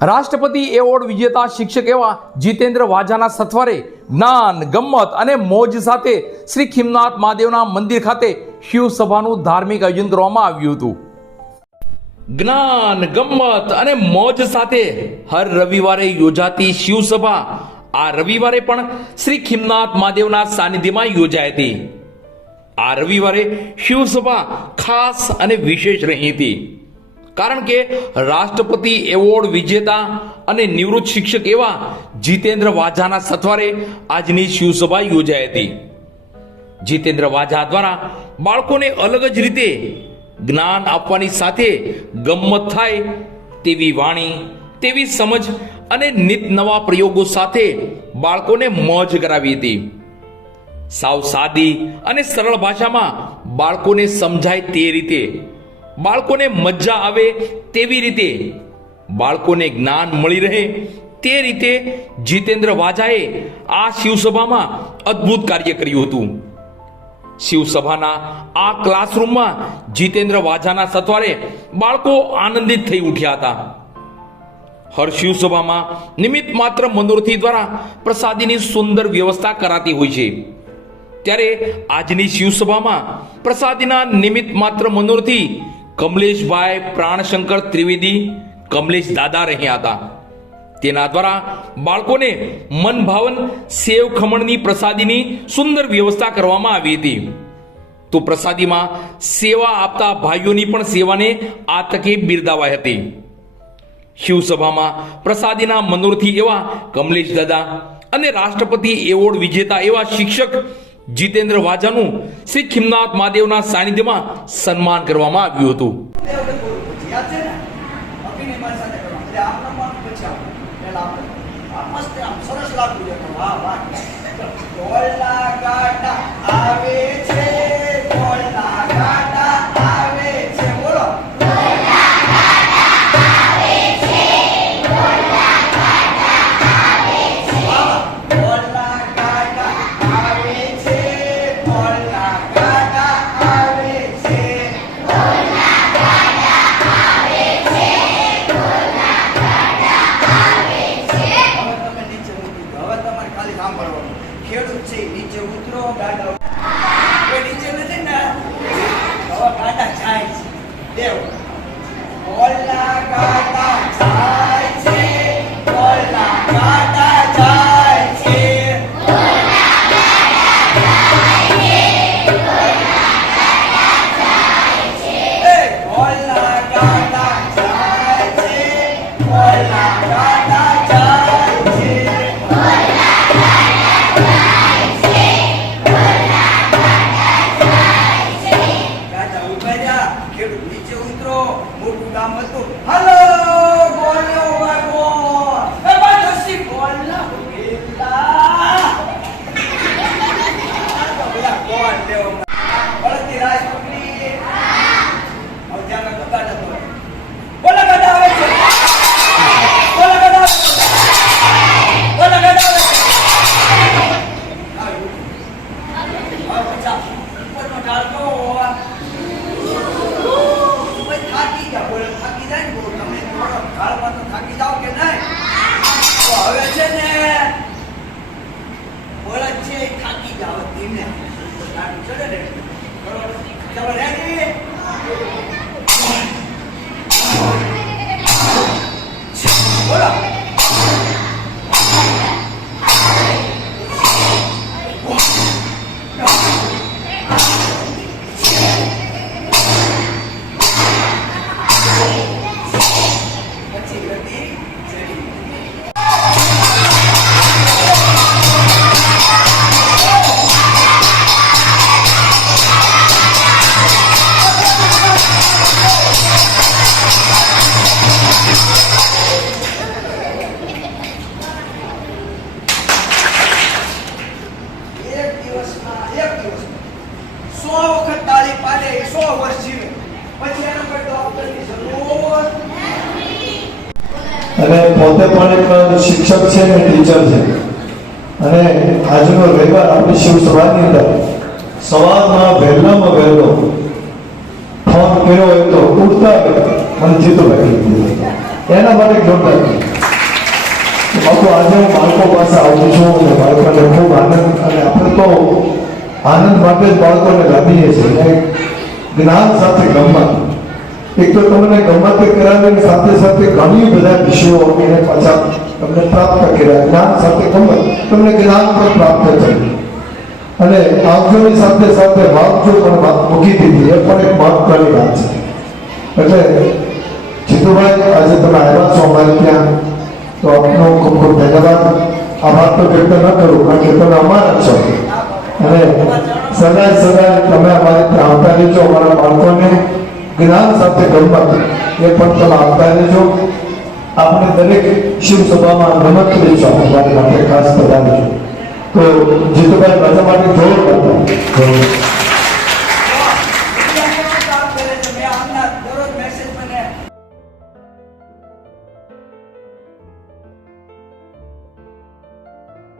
રાષ્ટ્રપતિ એવોર્ડ વિજેતા શિક્ષક એવા જીતેન્દ્ર વાઝાના સથવારે જ્ઞાન, ગમ્મત અને મોજ સાથે શ્રી ખીમનાથ મહાદેવના મંદિર ખાતે શિવસભાનું ધાર્મિક આયોજન કરવામાં આવ્યું હતું. જ્ઞાન, ગમ્મત અને મોજ સાથે હર રવિવારે યોજાતી શિવસભા આ રવિવારે પણ શ્રી ખીમનાથ મહાદેવના સાનિધ્યમાં યોજાઈ હતી. આ રવિવારે શિવસભા ખાસ અને વિશેષ રહી હતી, કારણ કે રાષ્ટ્રપતિ એવોર્ડ વિજેતા અને નિવૃત્ત શિક્ષક એવા જીતેન્દ્ર વાઝાના સથવારે આજની શિવસભા યોજાઈ હતી. જીતેન્દ્ર વાઝા દ્વારા બાળકોને અલગ જ રીતે જ્ઞાન આપવાની સાથે ગમ્મત થાય તેવી વાણી, તેવી સમજ અને નિત નવા પ્રયોગો સાથે બાળકોને મોજ કરાવી હતી. સાવ સાદી અને સરળ ભાષામાં બાળકોને સમજાય તે રીતે, બાળકોને મજા આવે તેવી રીતે, બાળકોને જ્ઞાન મળી રહે તે રીતે જીતેન્દ્ર વાઝાએ આ શિવસભામાં અદ્ભુત કાર્ય કર્યું હતું. શિવસભાના આ ક્લાસરૂમમાં જીતેન્દ્ર વાઝાના સથવારે બાળકો આનંદિત થઈ ઉઠ્યા હતા. હર શિવસભામાં નિમિત્ત માત્ર મનોરથી દ્વારા પ્રસાદીની સુંદર વ્યવસ્થા કરાતી હોય છે, ત્યારે આજની શિવસભામાં પ્રસાદીના નિમિત્ત માત્ર મનોરથી કમલેશભાઈ પ્રાણશંકર ત્રિવેદી કમલેશ દાદા રહ્યા હતા. તેના દ્વારા બાળકોને મનભાવન સેવ ખમણની પ્રસાદીની સુંદર વ્યવસ્થા કરવામાં આવી હતી. તો પ્રસાદીમાં સેવા આપતા ભાઈઓની પણ સેવાને આ તકે બિરદાવાઈ હતી. શિવસભામાં પ્રસાદીના મનોરથી એવા કમલેશ દાદા અને રાષ્ટ્રપતિ એવોર્ડ વિજેતા એવા શિક્ષક જીતેન્દ્ર વાઝાનું શ્રી ખીમનાથ મહાદેવના સાનિધ્યમાં સન્માન કરવામાં આવ્યું હતું. ખેડૂત છે, નીચે ઉતરો, ગાડા કોઈ નીચે નથી ને, હવે ગાડા જાય છે. દેવ ઓલા ગાડા જાય છે, ઓલા ગાડા જાય છે, ઓલા ગાડા જાય છે, ઓલા ગાડા જાય છે. મોટું કામ હતું. હલો બોલ્યો વાગો એ બાજોસી બોલના બોલા બોલા કોણ દેવ બળતી રાજ પકડી હવે જાને બગાડ હતો. બોલા ગાડા આવે છે, બોલા ગાડા આવે છે, બોલા ગાડા આવે છે. હવે પચાસ ઉપરનો ઢાળતો થાકી જાય ને, તમે થોડો કાળમાં તો થાકી જાઓ કે નહીં? તો હવે છે ને બળદ છે થાકી જાવ ધીમે ચડે ને. ચાલો રેડી, બોલો અને પોતે પણ એક શિક્ષક છે ને ટીચર છે. અને આજનો રવિવાર આપણી શિવસભાની અંદર સવારમાં વહેલામાં વહેલો ફોન કર્યો હોય તો ઉઠતા મને જીતો રાખી દીધો. એના માટે જોરદાર બાપુ આજે હું બાળકો પાસે આવું છું અને બાળકોને ખૂબ આનંદ, અને આપણે તો આનંદ માટે જ બાળકોને લાવીએ છીએ, જ્ઞાન સાથે ગમત. એક તો તમને ગમત કરાવીને સાથે સાથે ઘણી બધા વિષયો એને પાછા તમને પ્રાપ્ત કર્યા. જ્ઞાન સાથે ગમત તમને જ્ઞાન પણ પ્રાપ્ત થયું, અને આવજોની સાથે સાથે વાવજો પણ વાત મૂકી દીધી, એ પણ એક મહત્વની વાત છે. એટલે જીતુભાઈ આજે તમે આવ્યા છો અમારે ત્યાં, તો આપનો ખૂબ ખૂબ ધન્યવાદ. આભાર તો વ્યક્ત ન કરું, કારણ કે તમે અમારા છો, અને સદાય સદાય તમે અમારે ત્યાં આવતા રહેજો. અમારા બાળકોને જ્ઞાન સાથે ગમત એ પણ તમે આપતા રહેજો. આપણે દરેક શિવ સભામાં નમત રહેજો, અમારી માટે ખાસ પધારજો. તો જીતુભાઈ બધા માટે જોર કરતા